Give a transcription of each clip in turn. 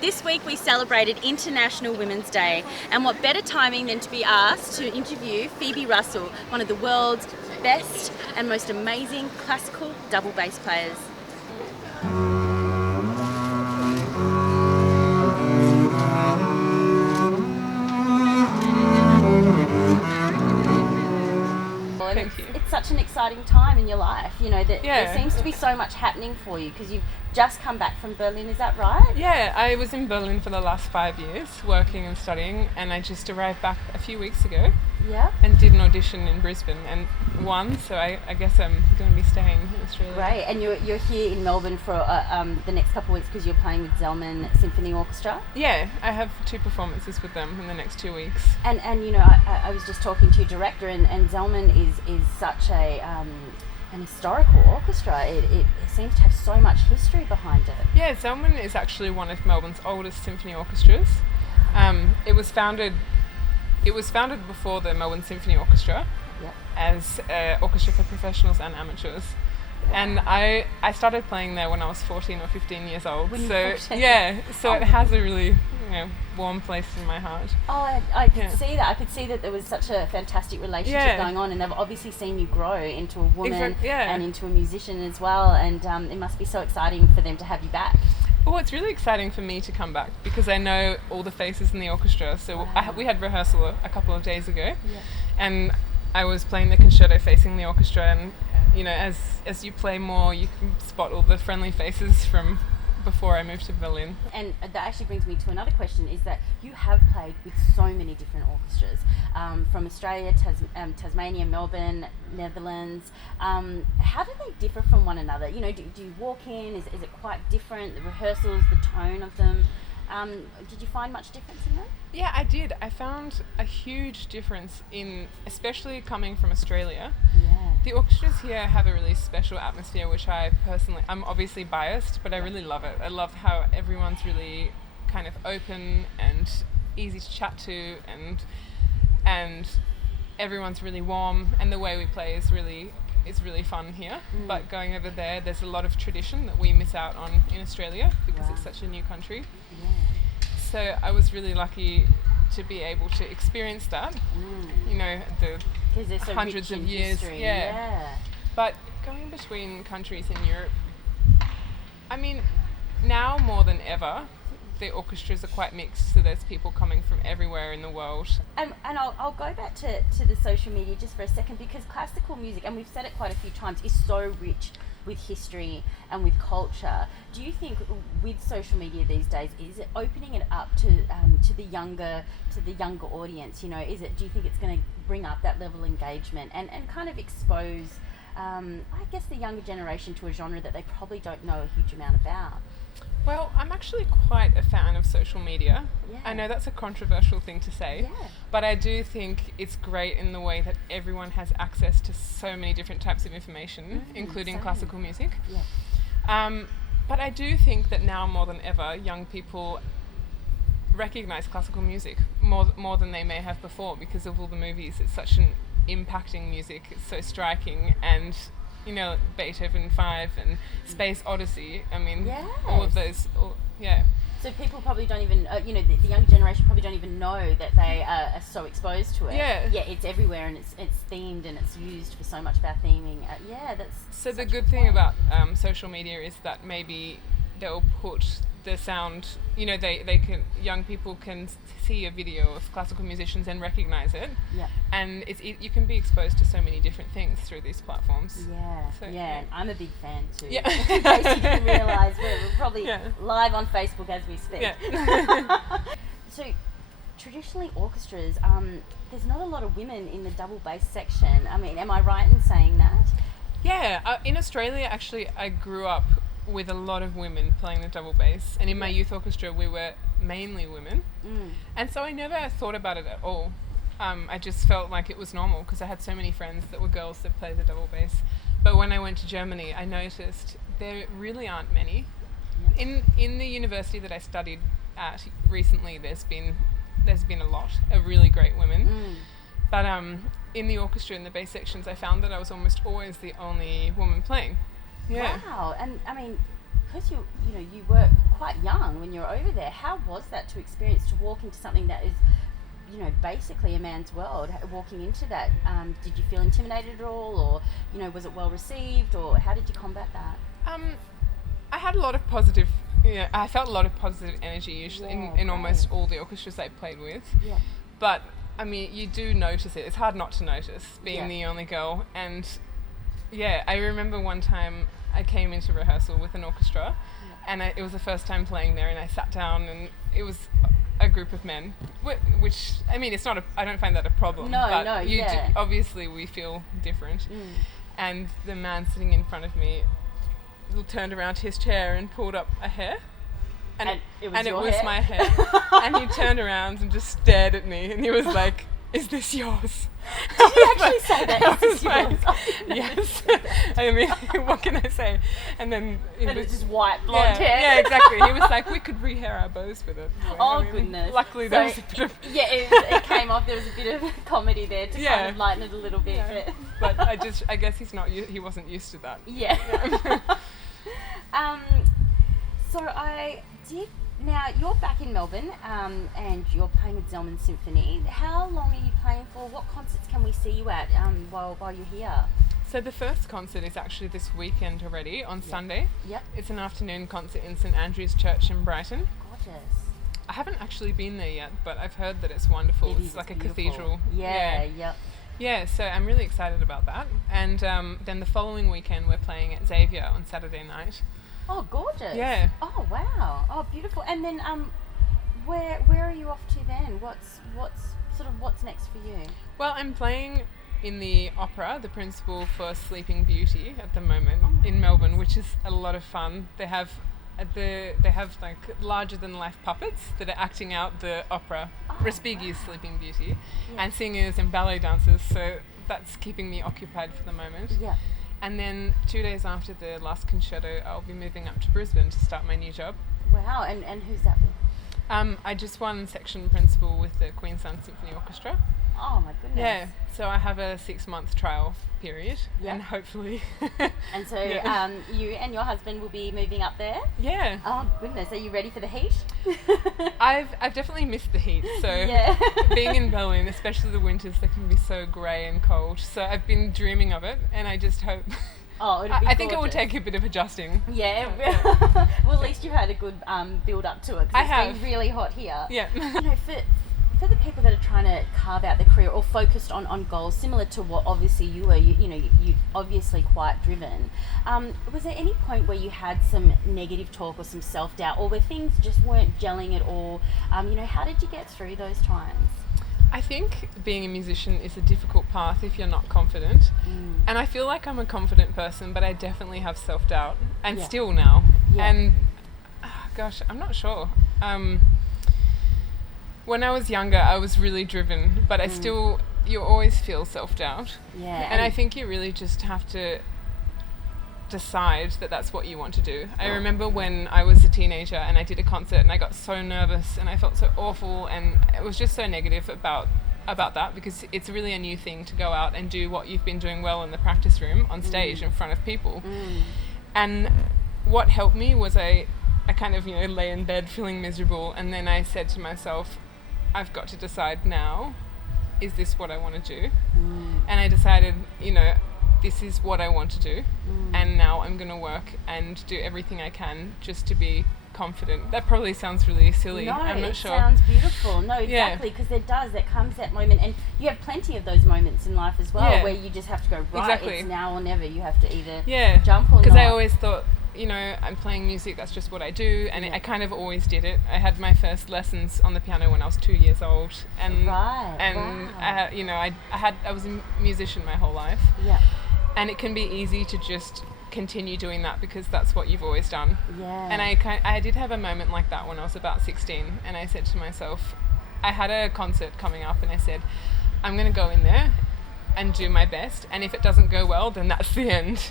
This week we celebrated International Women's Day, and what better timing than to be asked to interview Phoebe Russell, one of the world's best and most amazing classical double bass players. It's such an exciting time in your life, you know, that there seems to be so much happening for you because you've just come back from Berlin, is that right? Yeah, I was in Berlin for the last 5 years, working and studying, and I just arrived back a few weeks ago. Yeah. And did an audition in Brisbane and won, so I guess I'm going to be staying in Australia. Great, and you're here in Melbourne for the next couple of weeks because you're playing with Zelman Symphony Orchestra? Yeah, I have 2 performances with them in the next 2 weeks. And you know, I was just talking to your director, and Zelman is such an historical orchestra. It seems to have so much history behind it. Yeah, Zelman is actually one of Melbourne's oldest symphony orchestras. It was founded before the Melbourne Symphony Orchestra as an orchestra for professionals and amateurs. And I started playing there when I was 14 or 15 years old. So it has a really warm place in my heart. Oh, I could see that. I could see that there was such a fantastic relationship going on, and they've obviously seen you grow into a woman and into a musician as well, and it must be so exciting for them to have you back. Well, it's really exciting for me to come back because I know all the faces in the orchestra. So we had rehearsal a couple of days ago, and I was playing the concerto facing the orchestra, and you know, as you play more, you can spot all the friendly faces from before I moved to Berlin. And that actually brings me to another question, is that you have played with so many different orchestras, from Australia, Tasmania, Melbourne, Netherlands. How do they differ from one another? You know, do you walk in, is it quite different, the rehearsals, the tone of them? Did you find much difference in them? Yeah, I did. I found a huge difference especially coming from Australia. Yeah. The orchestras here have a really special atmosphere, which I'm obviously biased, but I really love it. I love how everyone's really kind of open and easy to chat to, and everyone's really warm, and the way we play is really fun here. But going over there's a lot of tradition that we miss out on in Australia because it's such a new country. So I was really lucky to be able to experience that. You know, the so hundreds of years. History. But going between countries in Europe, I mean, now more than ever, the orchestras are quite mixed, so there's people coming from everywhere in the world. And I'll go back to the social media just for a second, because classical music, and we've said it quite a few times, is so rich with history and with culture. Do you think with social media these days, is it opening it up to the younger audience? You know, do you think it's going to bring up that level of engagement and kind of expose I guess the younger generation to a genre that they probably don't know a huge amount about? Well, I'm actually quite a fan of social media. Yeah. I know that's a controversial thing to say, but I do think it's great in the way that everyone has access to so many different types of information, including classical music. But I do think that now more than ever, young people recognise classical music more than they may have before because of all the movies. It's such an impacting music. It's so striking, and you know, Beethoven 5 and Space Odyssey. I mean, all of those. So people probably don't even, the younger generation probably don't even know that they are so exposed to it. Yeah, it's everywhere, and it's themed, and it's used for so much of our theming. That's so the good thing about social media is that maybe they'll put the sound, you know, young people can see a video of classical musicians and recognize it. And you can be exposed to so many different things through these platforms. I'm a big fan too. In case you can realise, we're probably live on Facebook as we speak. So traditionally orchestras, there's not a lot of women in the double bass section. I mean, am I right in saying that? In Australia, actually, I grew up with a lot of women playing the double bass, and in my youth orchestra we were mainly women, and so I never thought about it at all. I just felt like it was normal because I had so many friends that were girls that played the double bass. But when I went to Germany, I noticed there really aren't many. In the university that I studied at recently, there's been a lot of really great women, but in the orchestra, in the bass sections, I found that I was almost always the only woman playing. Wow. And I mean, because you were quite young when you were over there, how was that to experience, to walk into something that is, basically a man's world, walking into that? Did you feel intimidated at all, or, was it well received, or how did you combat that? I had a lot of positive, I felt a lot of positive energy usually in almost all the orchestras I played with. Yeah. But, I mean, you do notice it. It's hard not to notice, being the only girl. And, I remember one time I came into rehearsal with an orchestra, and it was the first time playing there, and I sat down, and it was a group of men, which, I mean, it's not I don't find that a problem. Obviously we feel different. And the man sitting in front of me turned around his chair and pulled up a hair. And it was my hair. And he turned around and just stared at me, and he was like, "Is this yours?" Did he actually say that? Is this yours? Yes. I mean, what can I say? And then it was just white blonde hair. Yeah, exactly. He was like, "We could rehair our bows with it." Goodness. Luckily, there was a bit of it came off. There was a bit of comedy there to kind of lighten it a little bit. Yeah. But I guess he wasn't used to that. Yeah. So I did. Now you're back in Melbourne, and you're playing with Zelman Symphony. How long are you playing for? What concerts can we see you at while you're here? So the first concert is actually this weekend already, on Sunday. Yep. It's an afternoon concert in St Andrew's Church in Brighton. Gorgeous. I haven't actually been there yet, but I've heard that it's wonderful. It's like beautiful. A cathedral. Yep. Yeah, so I'm really excited about that. And then the following weekend we're playing at Xavier on Saturday night. Oh, gorgeous. Yeah. Oh, wow. Oh, beautiful. And then where are you off to then? What's next for you? Well, I'm playing in the opera, the principal for Sleeping Beauty at the moment in Melbourne, which is a lot of fun. They have like larger than life puppets that are acting out the opera, Respighi's Sleeping Beauty, and singers and ballet dancers, so that's keeping me occupied for the moment. Yeah. And then 2 days after the last concerto, I'll be moving up to Brisbane to start my new job. Wow, and who's that with? I just won section principal with the Queensland Symphony Orchestra. Oh my goodness. Yeah, so I have a 6-month trial period, and hopefully... And so you and your husband will be moving up there? Yeah. Oh goodness, are you ready for the heat? I've definitely missed the heat, so being in Berlin, especially the winters, they can be so grey and cold, so I've been dreaming of it, and I just hope... I think it will take a bit of adjusting. Yeah. Well, at least you had a good build up to it, because it's been really hot here. Yeah. For the people that are trying to carve out their career or focused on goals similar to what obviously you were, you obviously quite driven. Was there any point where you had some negative talk or some self-doubt, or where things just weren't gelling at all? How did you get through those times? I think being a musician is a difficult path if you're not confident. And I feel like I'm a confident person, but I definitely have self-doubt, and still now. And gosh, I'm not sure. When I was younger, I was really driven, but you always feel self-doubt. Yeah. And I think you really just have to decide that that's what you want to do. I remember when I was a teenager and I did a concert and I got so nervous and I felt so awful, and it was just so negative about that, because it's really a new thing to go out and do what you've been doing well in the practice room on stage in front of people. And what helped me was I kind of lay in bed feeling miserable, and then I said to myself, I've got to decide now, is this what I want to do? And I decided, this is what I want to do, and now I'm going to work and do everything I can just to be confident. That probably sounds really silly. No, I'm not sure. It sounds beautiful. No, exactly, because there comes that moment, and you have plenty of those moments in life as well, where you just have to go, right, it's now or never. You have to either jump or not. Because I always thought, I'm playing music, that's just what I do, and I kind of always did it. I had my first lessons on the piano when I was 2 years old, and I was a musician my whole life. Yeah. And it can be easy to just continue doing that because that's what you've always done. Yeah. And I did have a moment like that when I was about 16, and I said to myself, I had a concert coming up, and I said, I'm going to go in there and do my best, and if it doesn't go well, then that's the end,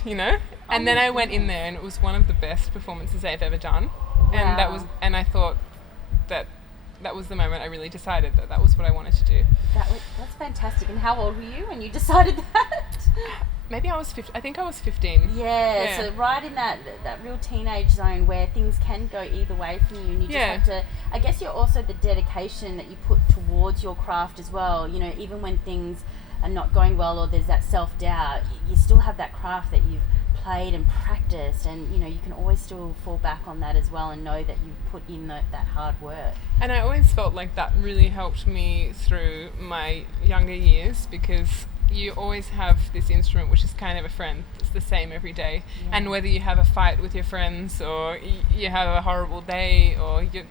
And then I went in there, and it was one of the best performances I've ever done. Wow. And I thought that was the moment I really decided that was what I wanted to do. That's fantastic. And how old were you when you decided that? Maybe I think I was 15. Yeah, so right in that real teenage zone where things can go either way for you, and you just have to, I guess you're also the dedication that you put towards your craft as well, you know, even when things are not going well or there's that self-doubt, you still have that craft that you've played and practiced, and you know, you can always still fall back on that as well and know that you've put in that hard work. And I always felt like that really helped me through my younger years, because you always have this instrument which is kind of a friend. It's the same every day. And whether you have a fight with your friends or you have a horrible day or you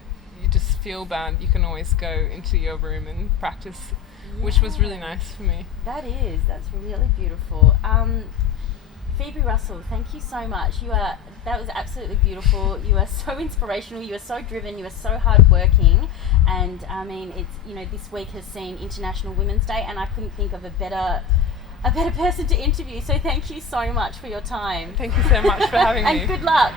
just feel bad, you can always go into your room and practice, which was really nice for me. That's really beautiful. Phoebe Russell, thank you so much. That was absolutely beautiful. You are so inspirational. You are so driven. You are so hardworking. And I mean, it's, you know, this week has seen International Women's Day, and I couldn't think of a better person to interview. So thank you so much for your time. Thank you so much for having me. And good luck.